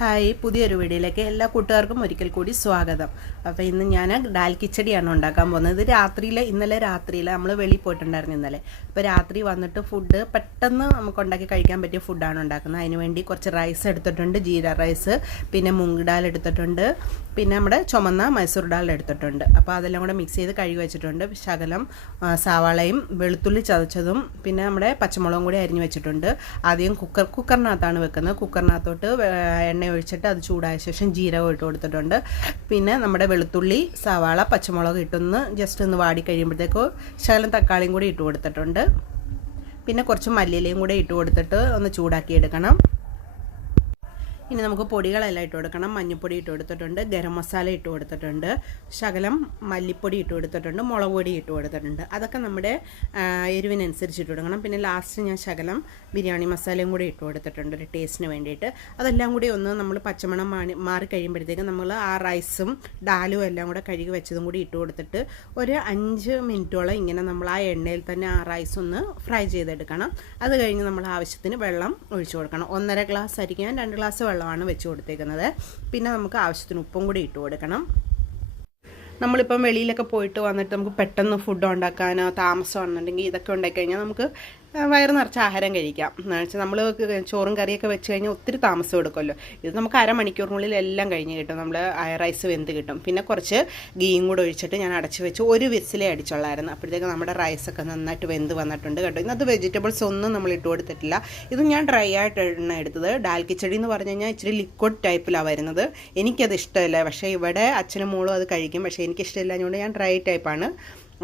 Hi, പുതിയൊരു വീഡിയോയിലേക്ക് എല്ലാ കൂട്ടുകാർക്കും ഒരിക്കൽ കൂടി സ്വാഗതം. അപ്പോൾ ഇന്ന് ഞാൻ ഡാൽ കിച്ചടിയാണ് ഉണ്ടാക്കാൻ പോകുന്നത്. ഇന്നലെ രാത്രിയിൽ നമ്മൾ വെളിയിൽ പോയിട്ടുണ്ടായിരുന്നു ഇന്നലെ. അപ്പോൾ രാത്രി വന്നിട്ട് ഫുഡ് പെട്ടെന്ന് നമുക്ക് ഉണ്ടാക്കി കഴിക്കാൻ പറ്റിയ ഫുഡാണ് ഉണ്ടാക്കുന്നത്. അതിനുവേണ്ടി കുറച്ച് റൈസ് എടുത്തിട്ടുണ്ട്, ജീര റൈസ്, പിന്നെ മൂങ് ദാൽ എടുത്തിട്ടുണ്ട്, പിന്നെ നമ്മുടെ ചുമന്ന മൈസൂർ ദാൽ എടുത്തിട്ടുണ്ട്. അപ്പോൾ അതെല്ലാം കൂടെ മിക്സ് ചെയ്ത് കഴുകി വെച്ചിട്ടുണ്ട്. ശകലം സവാളയും വെളുത്തുള്ളി ചതച്ചതും പിന്നെ നമ്മുടെ പച്ചമുളകും കൂടി അരിഞ്ഞു വെച്ചിട്ടുണ്ട്. ആദ്യം കുക്കറിനകത്താണ് വെക്കുന്നത്. കുക്കറിനകത്തോട്ട് എണ്ണ ഒഴിച്ചിട്ട് അത് ചൂടായ ശേഷം ജീരകം ഇട്ട് കൊടുത്തിട്ടുണ്ട്. പിന്നെ നമ്മുടെ വെളുത്തുള്ളി, സവാള, പച്ചമുളക് ഇട്ടൊന്ന് ജസ്റ്റ് ഒന്ന് വാടി കഴിയുമ്പോഴത്തേക്ക് ശകലം തക്കാളിയും കൂടി ഇട്ട് കൊടുത്തിട്ടുണ്ട്. പിന്നെ കുറച്ച് മല്ലിയിലയും കൂടെ ഇട്ട് കൊടുത്തിട്ട് ഒന്ന് ചൂടാക്കി എടുക്കണം. ഇനി നമുക്ക് പൊടികളെല്ലാം ഇട്ട് കൊടുക്കണം. മഞ്ഞൾപ്പൊടി ഇട്ട് കൊടുത്തിട്ടുണ്ട്, ഗരം മസാല ഇട്ട് കൊടുത്തിട്ടുണ്ട്, ശകലം മല്ലിപ്പൊടി ഇട്ട് കൊടുത്തിട്ടുണ്ട്, മുളക് പൊടി ഇട്ട് കൊടുത്തിട്ടുണ്ട്. അതൊക്കെ നമ്മുടെ എരിവിനനുസരിച്ച് ഇട്ട് കൊടുക്കണം. പിന്നെ ലാസ്റ്റ് ഞാൻ ശകലം ബിരിയാണി മസാലയും കൂടി ഇട്ട് കൊടുത്തിട്ടുണ്ട് ഒരു ടേസ്റ്റിന് വേണ്ടിയിട്ട്. അതെല്ലാം കൂടി ഒന്ന് നമ്മൾ പച്ചമണം മാറി കഴിയുമ്പോഴത്തേക്കും നമ്മൾ ആ റൈസും ഡാലും എല്ലാം കൂടെ കഴുകി വെച്ചതും കൂടി ഇട്ട് കൊടുത്തിട്ട് ഒരു 5 മിനിറ്റോളം ഇങ്ങനെ നമ്മൾ ആ എണ്ണയിൽ തന്നെ ആ റൈസ് ഒന്ന് ഫ്രൈ ചെയ്തെടുക്കണം. അത് കഴിഞ്ഞ് നമ്മൾ ആവശ്യത്തിന് വെള്ളം ഒഴിച്ചു കൊടുക്കണം. 1.5 ഗ്ലാസ് അരിക്കാൻ 2 ഗ്ലാസ് വെള്ളമാണ് വെച്ച് കൊടുത്തേക്കുന്നത്. പിന്നെ നമുക്ക് ആവശ്യത്തിന് ഉപ്പും കൂടി ഇട്ട് കൊടുക്കണം. നമ്മളിപ്പം വെളിയിലൊക്കെ പോയിട്ട് വന്നിട്ട് നമുക്ക് പെട്ടെന്ന് ഫുഡ് ഉണ്ടാക്കാനോ താമസമാണെന്നുണ്ടെങ്കിൽ ഇതൊക്കെ ഉണ്ടാക്കിക്കഴിഞ്ഞാൽ നമുക്ക് വയറ് നിറച്ച് ആഹാരം കഴിക്കാം. എന്ന് വെച്ചാൽ നമ്മൾ ചോറും കറിയൊക്കെ വെച്ച് കഴിഞ്ഞാൽ ഒത്തിരി താമസം എടുക്കുമല്ലോ. ഇത് നമുക്ക് അരമണിക്കൂറിനുള്ളിൽ എല്ലാം കഴിഞ്ഞ് കിട്ടും. നമ്മൾ റൈസ് വെന്ത് കിട്ടും. പിന്നെ കുറച്ച് ഗീയും കൂടെ ഒഴിച്ചിട്ട് ഞാൻ അടച്ച് വെച്ച് ഒരു വിസിലേ അടിച്ചുള്ളായിരുന്നു. അപ്പോഴത്തേക്ക് നമ്മുടെ റൈസൊക്കെ നന്നായിട്ട് വെന്ത് വന്നിട്ടുണ്ട് കേട്ടോ. ഇന്നത്തെ വെജിറ്റബിൾസ് ഒന്നും നമ്മൾ ഇട്ട് കൊടുത്തിട്ടില്ല. ഇത് ഞാൻ ഡ്രൈ ആയിട്ടാണ് എടുത്തത്. ഡാൽ കിച്ചടി എന്ന് പറഞ്ഞു കഴിഞ്ഞാൽ ഇച്ചിരി ലിക്വിഡ് ടൈപ്പിലാണ് വരുന്നത്. എനിക്കത് ഇഷ്ടമില്ല. പക്ഷേ ഇവിടെ അച്ഛനും മോളും അത് കഴിക്കും. പക്ഷേ എനിക്കിഷ്ടമില്ല. അതുകൊണ്ട് ഞാൻ ഡ്രൈ ടൈപ്പാണ്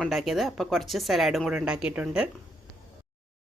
ഉണ്ടാക്കിയത്. അപ്പോൾ കുറച്ച് സലാഡും കൂടെ ഉണ്ടാക്കിയിട്ടുണ്ട്.